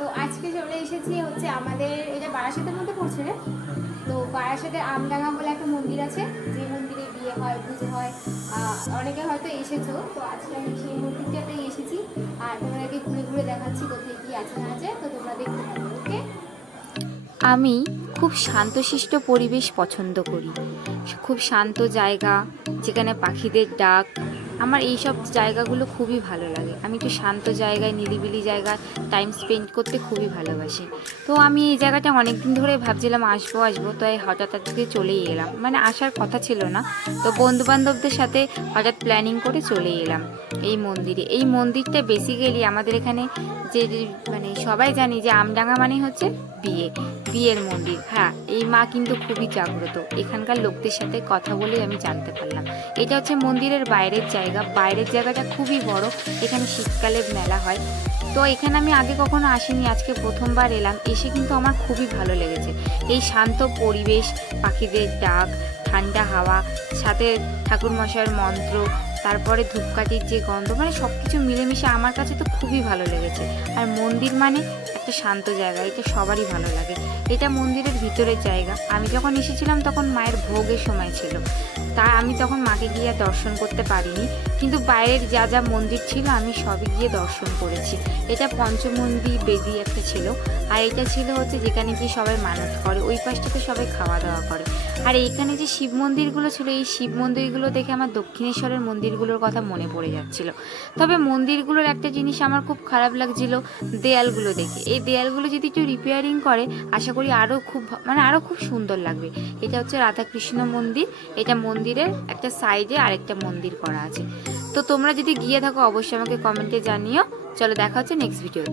তো আজকে চলে এসেছি হচ্ছে আমাদের, এটা বারাসাতের মধ্যে পড়ছে রে? তো বারাসাতে আমডাঙ্গা বলে একটা মন্দির আছে, যে মন্দিরে বিয়ে হয়, পুজো হয় অনেকে হয়তো এসেছ, তো আজকে আমি সেই মন্দিরটাতেই এসেছি, আর তোমাদেরকে ঘুরে ঘুরে দেখাচ্ছি কোথায় কি আছে না আছে, তো তোমরা দেখতে থাকো, ওকে? আমি খুব শান্তশিষ্ট পরিবেশ পছন্দ করি। খুব শান্ত জায়গা, যেখানে পাখিদের ডাক আমার এই সব জায়গাগুলো খুবই ভালো লাগে। আমি একটু শান্ত জায়গায়, নিরিবিলি জায়গায় টাইম স্পেন্ড করতে খুবই ভালোবাসি। তো আমি এই জায়গাটা অনেক দিন ধরে ভাবছিলাম আসব আসব তাই হঠাৎ আজকে চলেই এলাম। মানে আসার কথা ছিল না, তো বন্ধু বান্ধবদের সাথে হঠাৎ প্ল্যানিং করে চলে এলাম এই মন্দিরে। এই মন্দিরটা বেসিক্যালি আমাদের এখানে যে যে মানে সবাই জানি যে আমডাঙ্গা মানে হচ্ছে বিয়ে, বিয়ের মন্দির। হ্যাঁ এই মা কিন্তু খুবই জাগ্রত। এখানকার লোকদের সাথে কথা বলে আমি জানতে পারলাম। এটা হচ্ছে মন্দিরের বাইরের জায়গা। বাইরের জায়গাটা খুবই বড়। এখানে শীতকালে মেলা হয়। তো এখানে আমি আগে কখনো আসিনি, আজকে প্রথমবার এলাম। এসে কিন্তু আমার খুবই ভালো লেগেছে। এই শান্ত পরিবেশ, পাখিদের ডাক, ঠান্ডা হাওয়া, সাথে ঠাকুরমশাইয়ের মন্ত্র, তারপরে ধূপকাঠির যে গন্ধ মানে সব কিছু মিলেমিশে আমার কাছে তো খুবই ভালো লেগেছে। আর মন্দির মানে একটা শান্ত জায়গা, এটা সবারই ভালো লাগে। এটা মন্দিরের ভিতরের জায়গা। আমি যখন এসেছিলাম তখন মায়ের ভোগের সময় ছিল। তা আমি তখন মাকে গিয়ে দর্শন করতে পারিনি। কিন্তু বাইরের যা যা মন্দির ছিল আমি সবই গিয়ে দর্শন করেছি। এটা পঞ্চমন্দির বেদি একটা ছিল। আর এটা ছিল হচ্ছে যেখানে গিয়ে সবাই মানত করে, ওই পাশটাতে সবাই খাওয়া দাওয়া করে। আর এইখানে যে শিব মন্দিরগুলো ছিল, এই শিব মন্দিরগুলো দেখে আমার দক্ষিণেশ্বরের মন্দিরগুলোর কথা মনে পড়ে যাচ্ছিল। তবে মন্দিরগুলোর একটা জিনিস আমার খুব খারাপ লাগছিল, দেয়ালগুলো দেখে। এই দেয়ালগুলো যদি একটু রিপেয়ারিং করে, আশা করি আরও খুব মানে আরও খুব সুন্দর লাগবে। এটা হচ্ছে রাধাকৃষ্ণ মন্দির, এটা মন্দিরের একটা সাইডে আরেকটা মন্দির করা আছে। তো তোমরা যদি গিয়ে থাকো, অবশ্যই আমাকে কমেন্টে জানিও। চলো দেখা হচ্ছে নেক্সট ভিডিও